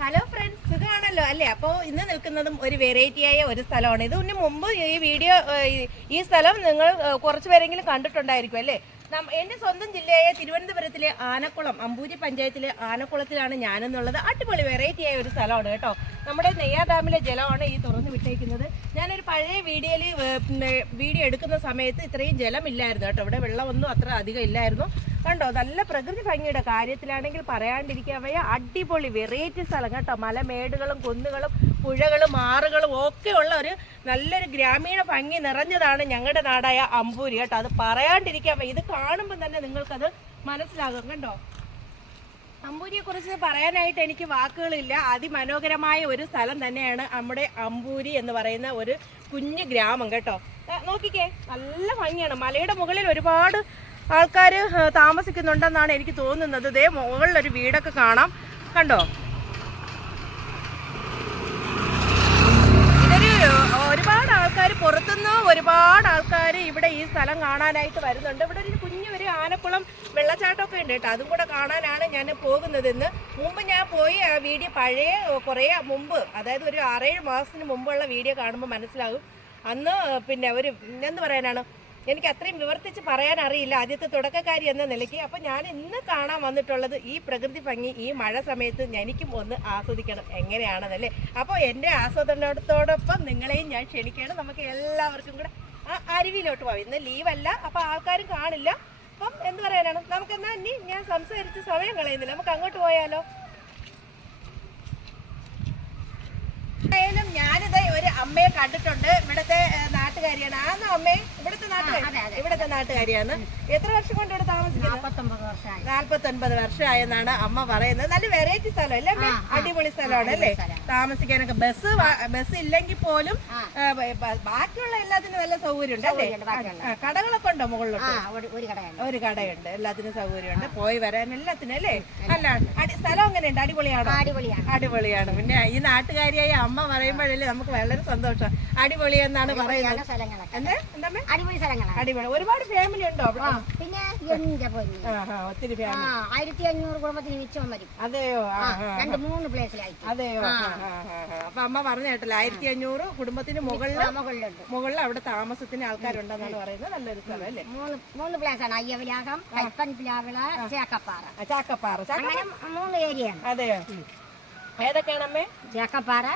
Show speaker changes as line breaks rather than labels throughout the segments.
Hello friends സുഖമാണല്ലോ അല്ലേ? അപ്പോൾ ഇന്ന് നിൽക്കുന്നതും ഒരു വെറൈറ്റി ആയ ഒരു സ്ഥലമാണ്. ഇതിന് മുമ്പ് ഈ വീഡിയോ ഈ- സ്ഥലം നിങ്ങൾ കുറച്ച് പേരെങ്കിലും കണ്ടിട്ടുണ്ടായിരിക്കും അല്ലേ? എന്റെ സ്വന്തം ജില്ലയായ തിരുവനന്തപുരത്തിലെ ആനക്കുളം അമ്പൂരി പഞ്ചായത്തിലെ ആനക്കുളത്തിലാണ് ഞാനെന്നുള്ളത്. അടിപൊളി വെറൈറ്റി ആയ ഒരു സ്ഥലമാണ് കേട്ടോ. നമ്മുടെ നെയ്യാർ ഡാമിലെ ജലമാണ് ഈ തുറന്നു വിട്ടേക്കുന്നത്. ഞാനൊരു പഴയ വീഡിയോയിൽ വീഡിയോ എടുക്കുന്ന സമയത്ത് ഇത്രയും ജലമില്ലായിരുന്നു കേട്ടോ. ഇവിടെ വെള്ളമൊന്നും അത്ര അധികം ഇല്ലായിരുന്നു. കണ്ടോ? നല്ല പ്രകൃതി ഭംഗിയുടെ കാര്യത്തിലാണെങ്കിൽ പറയാണ്ടിരിക്കാൻ വയ്യ. അടിപൊളി വെറൈറ്റി സ്ഥലം കേട്ടോ. മലമേടുകളും കുന്നുകളും പുഴകളും ആറുകളും ഒക്കെ ഉള്ള ഒരു നല്ലൊരു ഗ്രാമീണ ഭംഗി നിറഞ്ഞതാണ് ഞങ്ങളുടെ നാടായ അമ്പൂരി കേട്ടോ. അത് പറയാണ്ടിരിക്കാം ഇത് കാണുമ്പോൾ തന്നെ നിങ്ങൾക്കത് മനസ്സിലാകും കണ്ടോ? അമ്പൂരിയെ കുറിച്ച് പറയാനായിട്ട് എനിക്ക് വാക്കുകളില്ല. അതിമനോഹരമായ ഒരു സ്ഥലം തന്നെയാണ് നമ്മുടെ അമ്പൂരി എന്ന് പറയുന്ന ഒരു കുഞ്ഞു ഗ്രാമം കേട്ടോ. നോക്കിക്കേ. നല്ല ഭംഗിയാണ്. മലയുടെ മുകളിൽ ഒരുപാട് ആൾക്കാർ താമസിക്കുന്നുണ്ടെന്നാണ് എനിക്ക് തോന്നുന്നത്. ഇതേ മുകളിലൊരു വീടൊക്കെ കാണാം. കണ്ടോ ഇതൊരു ഒരുപാട് ആൾക്കാർ പുറത്തുനിന്ന് ഒരുപാട് ആൾക്കാർ ഇവിടെ ഈ സ്ഥലം കാണാനായിട്ട് വരുന്നുണ്ട്. ഇവിടെ ഒരു കുഞ്ഞു ഒരു ആനക്കുളം വെള്ളച്ചാട്ടമൊക്കെ ഉണ്ട് കേട്ടോ. അതും കൂടെ കാണാനാണ് ഞാൻ പോകുന്നതെന്ന്. മുമ്പ് ഞാൻ പോയി ആ വീഡിയോ പഴയ കുറേ മുമ്പ് അതായത് ഒരു ആറേഴ് മാസത്തിന് മുമ്പുള്ള വീഡിയോ കാണുമ്പോൾ മനസ്സിലാകും. അന്ന് പിന്നെ ഒരു എന്ത് പറയാനാണ് എനിക്ക് അത്രയും വിവർത്തിച്ച് പറയാൻ അറിയില്ല. ആദ്യത്തെ തുടക്കക്കാരി എന്ന നിലയ്ക്ക്. അപ്പം ഞാൻ ഇന്ന് കാണാൻ വന്നിട്ടുള്ളത് ഈ പ്രകൃതി ഭംഗി ഈ മഴ സമയത്ത് എനിക്കും ഒന്ന് ആസ്വദിക്കണം. എങ്ങനെയാണെന്നല്ലേ അപ്പോൾ എന്റെ ആസ്വാദനത്തോടൊപ്പം നിങ്ങളെയും ഞാൻ ക്ഷണിക്കുകയാണ്. നമുക്ക് എല്ലാവർക്കും കൂടെ ആ അരുവിയിലോട്ട് പോകാം ഇന്ന് ലീവല്ല അപ്പോൾ ആൾക്കാരും കാണില്ല. അപ്പം എന്ത് പറയാനാണ്? നമുക്ക് എന്നാ ഇനി ഞാൻ സംസാരിച്ച് സമയം കളയുന്നില്ല. നമുക്ക് അങ്ങോട്ട് പോയാലോ? എന്തായാലും ഞാനിത് ഒരു അമ്മയെ കണ്ടിട്ടുണ്ട്. ഇവിടുത്തെ നാട്ടുകാരിയാണ്. ആന്നോ അമ്മേ? ഇവിടുത്തെ നാട്ടുകാരി ഇവിടുത്തെ നാട്ടുകാരിയാണ്. എത്ര വർഷം കൊണ്ട് ഇവിടെ താമസിക്കുന്നത്
നാല്പത്തി ഒൻപത്
നാല്പത്തൊൻപത് വർഷമായെന്നാണ് അമ്മ പറയുന്നത്. നല്ല വെറൈറ്റി സ്ഥലം അല്ലേ? അമ്മേ? അടിപൊളി സ്ഥലമാണ് അല്ലേ? താമസിക്കാനൊക്കെ ബസ് ബസ് ഇല്ലെങ്കിൽ പോലും ബ- ബാക്കിയുള്ള എല്ലാത്തിനും നല്ല സൗകര്യം ഉണ്ട് അല്ലേ?
സൗകര്യമുണ്ട് ബാക്കിയുള്ള.
ആ, കടകളൊക്കെ ഉണ്ടോ മുകളിലോട്ട്?
ആ ഒരു ഒരു കടയാണ്
ഒരു കടയുണ്ട്. എല്ലാത്തിനും സൗകര്യമുണ്ട്. പോയി വരാൻ എല്ലാത്തിനും അല്ലേ? അല്ല അടി- സ്ഥലം എങ്ങനെയുണ്ട്? അടിപൊളിയാണോ?
അടിപൊളിയാണ്.
അടിപൊളിയാണ്. പിന്നെ ഈ നാട്ടുകാരിയായ അമ്മ പറയുമ്പോഴല്ലേ നമുക്ക് വളരെ സന്തോഷം. അടിപൊളി എന്നാണ് പറയുന്നത്.
സ്ഥലങ്ങളൊക്കെ.
എന്താ? എന്താ
അടിപൊളി സ്ഥലങ്ങളാണ്.
അടിപൊളി. ഒരുപാട് ഫാമിലി ഉണ്ടോ അവിടെ?
പിന്നെ എന്റെ പൊന്നി.
ഒത്തിരി
ആ
ഫാമിലി
ആയിരത്തി അഞ്ഞൂറ് കുടുംബത്തിന് മിച്ചം വരും.
അതെയോ? ആ,
ആ,
ആ,
രണ്ട് മൂന്ന് പ്ലേസിലായിട്ട്
അതെയോ? ആ, ആ, ആ, ആ. അപ്പൊ അമ്മ പറഞ്ഞ കേട്ടല്ലോ ആയിരത്തി അഞ്ഞൂറ് കുടുംബത്തിന് മുകളിൽ
മുകളിലുണ്ട്.
മുകളിൽ അവിടെ താമസത്തിന് ആൾക്കാരുണ്ടെന്നാണ് പറയുന്നത്. നല്ലൊരു സ്ഥലം അല്ലേ?
മൂന്ന് മൂന്ന് പ്ലേസ് ആണ്. അയ്യവലാകം കൈപ്പൻ പിലാവിള ചേക്കപ്പാറ.
ആ, ചാക്കപ്പാറ. ചാക്ക
അങ്ങനെ മൂന്ന് ഏരിയ
അതെയോ? ഏതൊക്കെയാണ് അമ്മേ
ചേക്കപ്പാറ.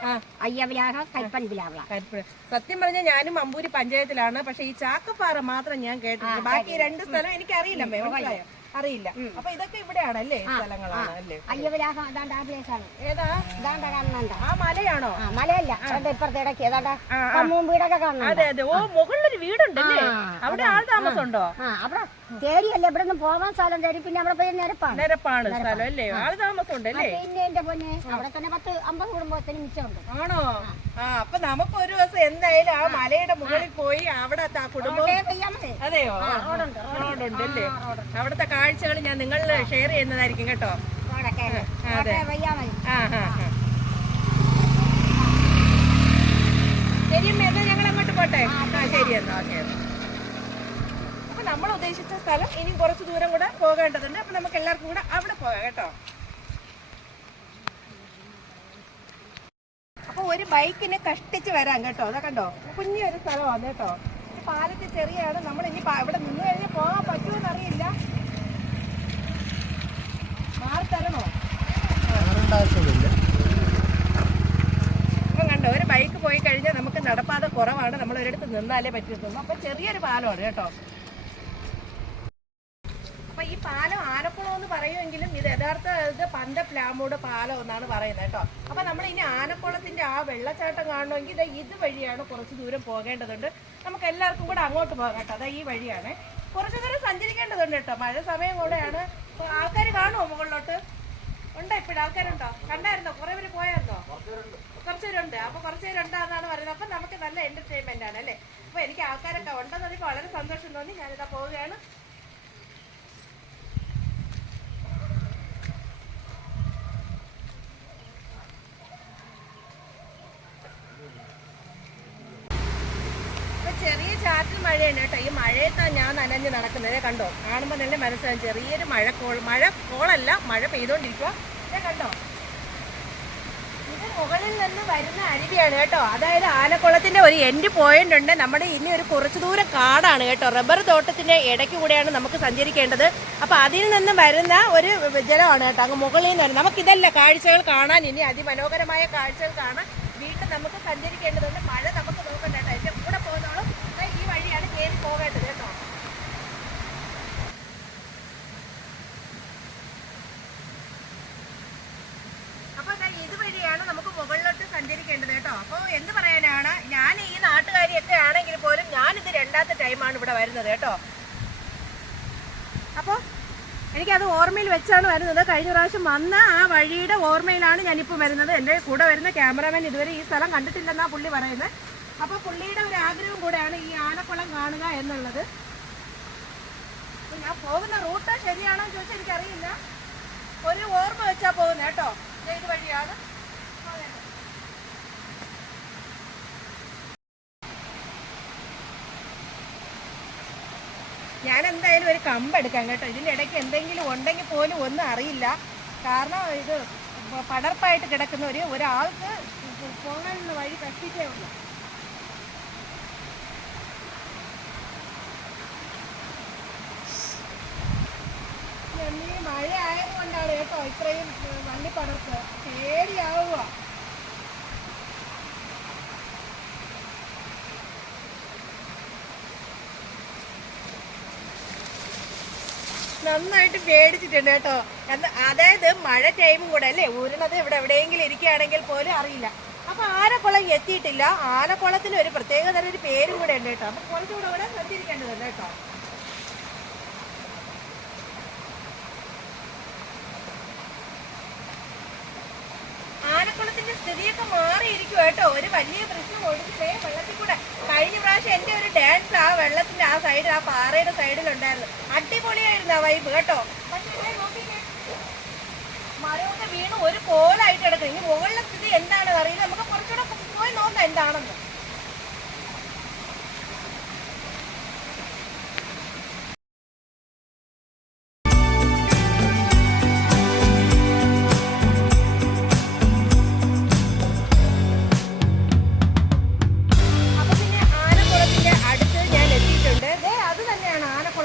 സത്യം പറഞ്ഞാൽ ഞാനും അമ്പൂരി പഞ്ചായത്തിലാണ് പക്ഷെ ഈ ചാക്കപ്പാറ മാത്രം ഞാൻ കേട്ടിട്ടുണ്ട്. ബാക്കി രണ്ട് സ്ഥലം എനിക്ക് അറിയില്ല അമ്മേ മനസ്സിലായോ അറിയില്ല. അപ്പൊ ഇതൊക്കെ ഇവിടെയാണ് അല്ലേ? സ്ഥലങ്ങളാണ് അല്ലേ?
അയ്യവലാകം അതാണ്ട് ആ പ്ലേസ് ആണ്.
ഏതാ?
ഇതാണ്ട കാണുന്നുണ്ട
ആ മലയാണോ?
ആ മലയല്ല. അതിന്റെ ഇപ്പുറത്തെ ഇടയ്ക്ക് ഏതാണ്ട. കമ്മും വീടൊക്കെ കാണുന്നുണ്ട്
അതെ അതെ. ഓ മുകളിലൊരു വീടുണ്ടല്ലേ? അവിടെ ആൾ താമസം ഉണ്ടോ
ആ അവിടെ തേടിയല്ലേ? ഇവിടെ നിന്ന് പോവാൻ സ്ഥലം തേരി പിന്നെ അവിടെ പോയി നിരപ്പാണ്.
നിരപ്പാണ് സ്ഥലം അല്ലേ? ആൾ താമസം ഉണ്ട് അല്ലേ
പിന്നെ എന്റെ പൊന്നെ അവിടെ തന്നെ പത്ത് അമ്പത് കുടുംബത്തിന് മിച്ചമുണ്ട്.
ആണോ? ആ. അപ്പൊ നമുക്ക് ഒരു ദിവസം എന്തായാലും ആ മലയുടെ മുകളിൽ പോയി അവിടെ കുടുംബം
അവിടെ
അതെയോ?
റോഡുണ്ട്
അല്ലേ? അവിടുത്തെ കാഴ്ചകൾ ഞാൻ നിങ്ങളിൽ ഷെയർ ചെയ്യുന്നതായിരിക്കും കേട്ടോ.
മതി.
ആ ആ ആ. ശരി ഞങ്ങൾ അങ്ങോട്ട് പോട്ടെ? ആ ശരി. എന്നാ ഓക്കെ അപ്പൊ നമ്മൾ ഉദ്ദേശിച്ച സ്ഥലം ഇനി കുറച്ച് ദൂരം കൂടെ പോകേണ്ടതുണ്ട്. അപ്പൊ നമുക്ക് എല്ലാവർക്കും കൂടെ അവിടെ പോകാം കേട്ടോ. അപ്പൊ ഒരു ബൈക്കിനെ കഷ്ടിച്ച് വരാം കേട്ടോ. അതാ കണ്ടോ? കുഞ്ഞൊരു സ്ഥലമാണ് കേട്ടോ. പാലത്തിൽ ചെറിയാണ് നമ്മൾ ഇനി ഇവിടെ നിന്ന് കഴിഞ്ഞാൽ പോകാൻ പറ്റുമെന്ന് ഇപ്പം കണ്ടോ ഒരു ബൈക്ക് പോയി കഴിഞ്ഞാൽ നമുക്ക് നടപ്പാത കുറവാണ്. നമ്മൾ ഒരിടത്ത് നിന്നാലേ പറ്റത്തുള്ളൂ. അപ്പൊ ചെറിയൊരു പാലമാണ് കേട്ടോ. അപ്പൊ ഈ പാലം ആനക്കുളം എന്ന് പറയുമെങ്കിലും ഇത് യഥാർത്ഥ ഇത് പന്ത പ്ലാമൂട് പാലം എന്നാണ് പറയുന്നത് കേട്ടോ. അപ്പൊ നമ്മൾ ഇനി ആനക്കുളത്തിന്റെ ആ വെള്ളച്ചാട്ടം കാണണമെങ്കിൽ ഇത് ഇത് വഴിയാണ് കുറച്ച് ദൂരം പോകേണ്ടതുണ്ട്. നമുക്ക് എല്ലാവർക്കും കൂടെ അങ്ങോട്ട് പോകാം കേട്ടോ. അതാ ഈ വഴിയാണ്. കുറച്ച് ദൂരം സഞ്ചരിക്കേണ്ടതുണ്ട് കേട്ടോ. മഴ സമയം കൂടെയാണ്. ആൾക്കാർ കാണുമോ മുകളിലോട്ട്? ഉണ്ടോ ഇപ്പോഴും? ആൾക്കാരുണ്ടോ? കണ്ടായിരുന്നോ? കുറെ പേര് പോയായിരുന്നോ? കുറച്ച് പേരുണ്ട്. അപ്പൊ കുറച്ച് പേരുണ്ടാന്നാണ് പറയുന്നത്. അപ്പൊ നമുക്ക് നല്ല എന്റർടൈൻമെന്റ് ആണ് അല്ലേ? അപ്പൊ എനിക്ക് ആൾക്കാരൊക്കെ ഉണ്ടെന്ന് എനിക്ക് വളരെ സന്തോഷം തോന്നി. ഞാനിതാ പോവുകയാണ് ഇപ്പൊ ചെറിയ ചാറ്റൽ മഴയാണ് കേട്ടോ ഈ മഴയത്താണ് ഞാൻ നനഞ്ഞ് നടക്കുന്നത്. കണ്ടോ? കാണുമ്പോൾ നല്ല മനസ്സിലാവും ചെറിയൊരു മഴ കോൾ മഴ കോളല്ല മഴ പെയ്തോണ്ടിരിക്കുക ഇത് മുകളിൽ നിന്ന് വരുന്ന അരുവിയാണ് കേട്ടോ. അതായത് ആനക്കുളത്തിന്റെ ഒരു എൻഡ് പോയിന്റ് ഉണ്ട്. നമ്മുടെ ഇനി ഒരു കുറച്ചു ദൂരം കാടാണ് കേട്ടോ. റബ്ബർ തോട്ടത്തിന്റെ ഇടയ്ക്ക് കൂടെയാണ് നമുക്ക് സഞ്ചരിക്കേണ്ടത്. അപ്പൊ അതിൽ നിന്ന് വരുന്ന ഒരു ജലമാണ് കേട്ടോ. അങ്ങ് മുകളിൽ നിന്ന് വരുന്നത്. നമുക്കിതല്ല കാഴ്ചകൾ കാണാൻ ഇനി അതിമനോഹരമായ കാഴ്ചകൾ കാണാൻ വീട്ടിൽ നമുക്ക് സഞ്ചരിക്കേണ്ടതുണ്ട്. മഴ നമുക്ക് നോക്കണ്ട കേട്ടോ എന്റെ കൂടെ പോകുന്നോളും ദേ ഈ വഴിയാണ് കയറി പോകേണ്ടത് കേട്ടോ അപ്പോൾ ദാ ഇതുവഴിയാണ് നമുക്ക് മുകളിലോട്ട് സഞ്ചരിക്കേണ്ടത് കേട്ടോ അപ്പോൾ എന്ത് പറയാനാണ് ഞാൻ ഈ നാട്ടുകാരിയൊക്കെ ആണെങ്കിൽ പോലും ഞാനിത് രണ്ടാമത്തെ ടൈമാണ് ഇവിടെ വരുന്നത് കേട്ടോ അപ്പോൾ എനിക്കത് ഓർമ്മയിൽ വെച്ചാണ് വരുന്നത്. കഴിഞ്ഞ പ്രാവശ്യം വന്ന ആ വഴിയുടെ ഓർമ്മയിലാണ് ഞാനിപ്പോൾ വരുന്നത്. എന്റെ കൂടെ വരുന്ന ക്യാമറാമാൻ ഇതുവരെ ഈ സ്ഥലം കണ്ടിട്ടില്ലെന്നാ പുള്ളി പറയുന്നത്. അപ്പോൾ പുള്ളിയുടെ ഒരു ആഗ്രഹം കൂടെയാണ് ഈ ആനക്കുളം കാണുക എന്നുള്ളത്. ഞാൻ പോകുന്ന റൂട്ട് ശരിയാണോ എന്ന് ചോദിച്ചാൽ എനിക്കറിയില്ല. ഒരു ഓർമ്മ വെച്ചാൽ പോകുന്നത് കേട്ടോ. ഇത് വഴിയാണ് പോകുന്നത്. ഞാൻ എന്തായാലും ഒരു കമ്പ് എടുക്കാം കേട്ടോ. ഇതിന്റെ ഇടയ്ക്ക് എന്തെങ്കിലും ഉണ്ടെങ്കിൽ പോലും ഒന്നും അറിയില്ല. കാരണം ഇത് പടർപ്പായിട്ട് കിടക്കുന്ന ഒരു ഒരാൾക്ക് പോകാനുള്ള വഴി കഷ്ടിച്ചേ ഉള്ളൂ. മഴ ആയതുകൊണ്ടാണ് കേട്ടോ ഇത്രയും വണ്ടി പടർത്ത് പേടിയാവുക. നന്നായിട്ട് പേടിച്ചിട്ടുണ്ട് കേട്ടോ. അതായത് മഴ ടൈമും കൂടെ അല്ലേ? ഊരണത് ഇവിടെ എവിടെയെങ്കിലും ഇരിക്കുകയാണെങ്കിൽ പോലും അറിയില്ല. അപ്പൊ ആനക്കുളം എത്തിയിട്ടില്ല. ആനക്കുളത്തിന് ഒരു പ്രത്യേക തരം ഒരു പേരും കൂടെ ഉണ്ട് കേട്ടോ. അപ്പൊ കുറച്ചുകൂടെ കൂടെ ശ്രദ്ധിക്കേണ്ടതുണ്ട് കേട്ടോ. ആനക്കുളത്തിന്റെ സ്ഥിതിയൊക്കെ മാറിയിരിക്കും കേട്ടോ. ഒരു വലിയ പ്രശ്നം ഒഴിച്ചിട്ടേ വെള്ളത്തിൽ കൂടെ. കഴിഞ്ഞ പ്രാവശ്യം എന്റെ ഒരു ഡാൻസ് ആ വെള്ളത്തിന്റെ ആ സൈഡിൽ ആ പാറയുടെ സൈഡിലുണ്ടായിരുന്നു അടിപൊളിയായിരുന്നു ആ വൈബ് കേട്ടോ. മരമൊക്കെ വീണ് ഒരു കോലായിട്ട് കിടക്കും ഇനി മുകളിലെ സ്ഥിതി എന്താണെന്ന് അറിയില്ല. നമുക്ക് കുറച്ചുകൂടെ പോയി നോക്കാം എന്താണെന്ന്.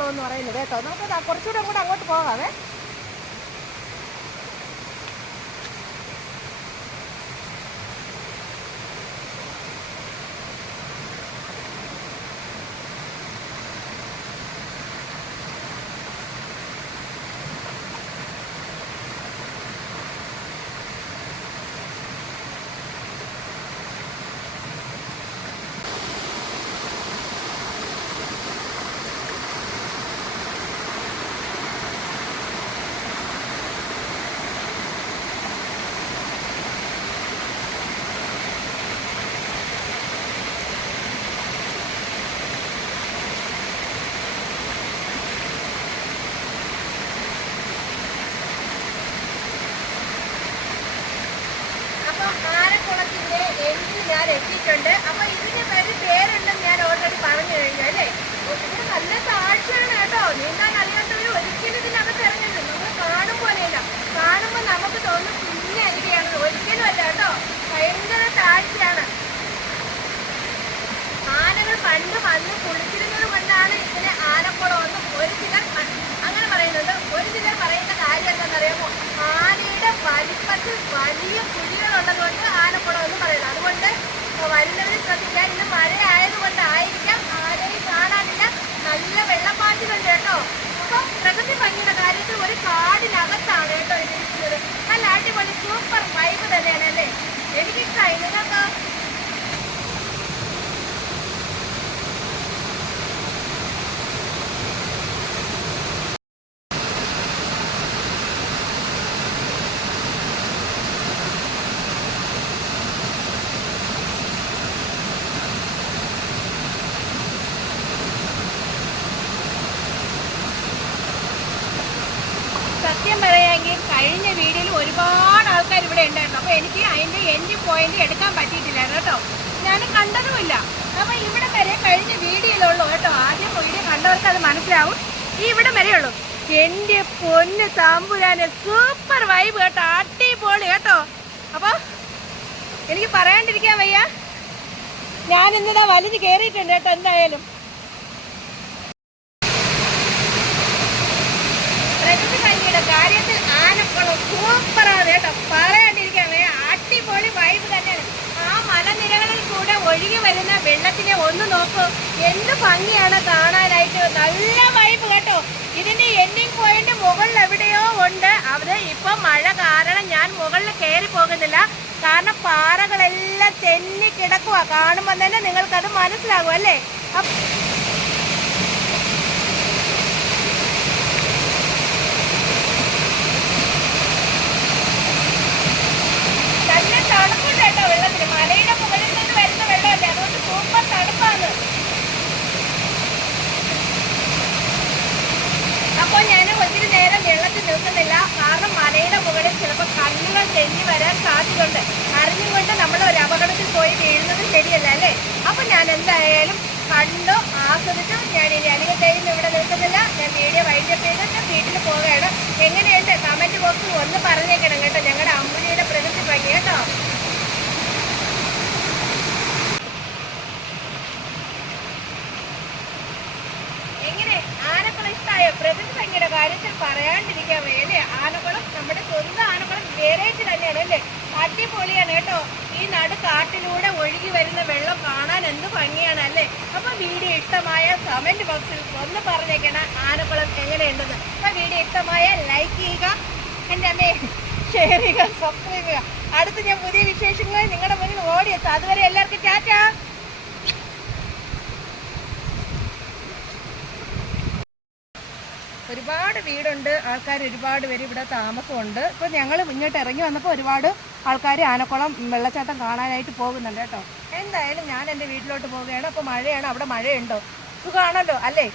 എന്ന് പറയുന്നത് കേട്ടോ. നമുക്ക് കുറച്ചുകൂടെ കൂടെ അങ്ങോട്ട് പോകാവേ അപ്പൊ ആനക്കുളത്തിന്റെ എൻഡ് ഞാൻ എത്തിയിട്ടുണ്ട് അപ്പൊ ഇതിന്റെ പേര് പേരുണ്ടെന്ന് ഞാൻ ഓൾറെഡി പറഞ്ഞു കഴിഞ്ഞു അല്ലേ? ഇതിന് നല്ല താഴ്ചയാണ് കേട്ടോ. നീന്താൻ അറിയാത്തവര് ഒരിക്കലും ഇതിനകത്ത് ഇറങ്ങരുത്. നമ്മൾ കാണും പോലെയില്ല കാണുമ്പോൾ നമുക്ക് തോന്നും കുഞ്ഞ് അരികയാണ് ഒരിക്കലും അല്ല കേട്ടോ. ഭയങ്കര താഴ്ചയാണ് ആനകൾ പണ്ട് വന്ന് കുളിച്ചിരുന്നത് കൊണ്ടാണ് ഇതിനെ ആനക്കുളം എന്ന് ഒരു ചിലർ അങ്ങനെ പറയുന്നുണ്ട്. ഒരു ചിലർ പറയുന്ന കാര്യം എന്താണെന്നറിയാമോ ആനയുടെ വലിപ്പത്തിൽ വലിയ കുഴികളുള്ളത് കൊണ്ട് ആനക്കുളം എന്ന് പറയുന്നത്. അതുകൊണ്ട് വരുന്നവർ ശ്രദ്ധിക്കുക. ഇന്ന് മഴ ആയതുകൊണ്ടായിരിക്കാം ആനയെ കാണാനില്ല. നല്ല വെള്ളപ്പാച്ചിലുണ്ട് കേട്ടോ. അപ്പൊ പ്രകൃതി ഭംഗിയുടെ കാര്യത്തിൽ ഒരു കാടിനകത്താണ് കേട്ടോ ഇത് ഇരിക്കുന്നത്. നല്ല അടിപൊളി സൂപ്പർ വൈബ് തന്നെയാണ് അല്ലേ? എനിക്കിഷ്ടായി നിങ്ങൾക്ക് സത്യം പറയാമെങ്കിൽ കഴിഞ്ഞ വീഡിയോയിൽ ഒരുപാട് ആൾക്കാർ ഇവിടെ ഉണ്ടായിരുന്നു. അപ്പോൾ എനിക്ക് അതിന്റെ എന്റെ പോയിന്റ് എടുക്കാൻ പറ്റിയിട്ടില്ലായിരുന്നു കേട്ടോ. ഞാൻ കണ്ടതുമില്ല. അപ്പോൾ ഇവിടെ വരെ കഴിഞ്ഞ വീഡിയോയിലുള്ളൂ കേട്ടോ. ആദ്യം വീഡിയോ കണ്ടവർക്ക് അത് മനസ്സിലാവും. ഈ ഇവിടെ വരെയുള്ളൂ എന്റെ പൊന്ന് താമ്പുരാന് സൂപ്പർ വൈബ് കേട്ടോ. അടിപൊളി കേട്ടോ. അപ്പോൾ എനിക്ക് പറയാണ്ടിരിക്കാൻ വയ്യ. ഞാനിന്നതാ വലിഞ്ഞ് കയറിയിട്ടുണ്ട് കേട്ടോ എന്തായാലും പ്രകൃതി ഭംഗിയുടെ കാര്യത്തിൽ ആനക്കുളം സൂപ്പറാണ് കേട്ടോ. പറയാണ്ടിരിക്കാൻ അടിപൊളി വൈബ് തന്നെയാണ്. ആ മലനിരകളിൽ കൂടെ ഒഴുകി വരുന്ന വെള്ളത്തിനെ ഒന്ന് നോക്കൂ. എന്ത് ഭംഗിയാണ് കാണാനായിട്ട്. നല്ല വൈബ് കേട്ടോ. ഇതിന്റെ എൻഡിങ് പോയിന്റ് മുകളിൽ എവിടെയോ ഉണ്ട്. അത് ഇപ്പൊ മഴ കാരണം ഞാൻ മുകളിൽ കയറി പോകുന്നില്ല. കാരണം പാറകളെല്ലാം തെന്നി കിടക്കുക കാണുമ്പോൾ തന്നെ നിങ്ങൾക്കത് മനസ്സിലാകും അല്ലേ അപ്പ- നല്ല തണുപ്പുണ്ട് കേട്ടോ വെള്ളത്തിന് മലയുടെ മുകളിൽ നിന്ന് വരുന്ന വെള്ളമല്ലേ അതുകൊണ്ട് സൂപ്പർ തണുപ്പാണ് അപ്പോൾ ഞാൻ ഒത്തിരി നേരം വെള്ളത്തിൽ കാരണം മലയുടെ മുകളിൽ ചിലപ്പോൾ കണ്ണുകൾ തെന്നി വരാൻ സാധ്യതയുണ്ട്. അറിഞ്ഞുകൊണ്ട് നമ്മൾ ഒരു അപകടത്തിൽ പോയി വീഴുന്നത് ശരിയല്ല അല്ലേ? അപ്പോൾ ഞാൻ എന്തായാലും കണ്ടു ആസ്വദിച്ചു. ഞാൻ ഇനി അധികം ടൈം ഇവിടെ നിൽക്കുന്നില്ല. ഞാൻ വീഡിയോ വൈൻഡപ്പ് ഞാൻ വീട്ടിൽ പോവുകയാണ്. എങ്ങനെയുണ്ട്? കമന്റ് ബോക്സിൽ ഒന്ന് പറഞ്ഞേക്കണം കേട്ടോ. ഞങ്ങളുടെ അമ്പുലിയുടെ പ്രകൃതി ഭംഗി കേട്ടോ. ആനക്കുളം പ്രതിസന്ധിയുടെ കാര്യത്തിൽ പറയാണ്ടിരിക്കാൻ വേണ്ടി ആനകളും നമ്മുടെ സ്വന്തം ആനകളും വെറൈറ്റി തന്നെയാണ് അല്ലേ? അടിപൊളിയാണ് കേട്ടോ. ഈ നടുക്കാട്ടിലൂടെ ഒഴുകി വരുന്ന വെള്ളം കാണാൻ എന്ത് ഭംഗിയാണ് അല്ലേ? അപ്പൊ വീഡിയോ ഇഷ്ടമായ കമന്റ് ബോക്സിൽ ഒന്ന് പറഞ്ഞേക്കണ ആനക്കുളം എങ്ങനെയുണ്ടെന്ന്. അപ്പൊ വീഡിയോ ഇഷ്ടമായ ലൈക്ക് ചെയ്യുക എന്റെ അമ്മേ ഷെയർ ചെയ്യുക സബ്സ്ക്രൈബ് ചെയ്യുക. അടുത്ത് ഞാൻ പുതിയ വിശേഷങ്ങൾ നിങ്ങളുടെ മുന്നിൽ ഓടിയെത്താം അതുവരെ എല്ലാവർക്കും ടാറ്റാ. ഒരുപാട് വീടുണ്ട്. ആൾക്കാർ ഒരുപാട് പേര് ഇവിടെ താമസമുണ്ട്. ഇപ്പോൾ ഞങ്ങൾ ഇങ്ങോട്ട് ഇറങ്ങി വന്നപ്പോൾ ഒരുപാട് ആൾക്കാർ ആനക്കുളം വെള്ളച്ചാട്ടം കാണാനായിട്ട് പോകുന്നുണ്ട് കേട്ടോ. എന്തായാലും ഞാൻ എന്റെ വീട്ടിലോട്ട് പോവുകയാണ്. അപ്പോൾ മഴയാണ്. അവിടെ മഴയുണ്ടോ? സുഖമാണല്ലോ അല്ലേ?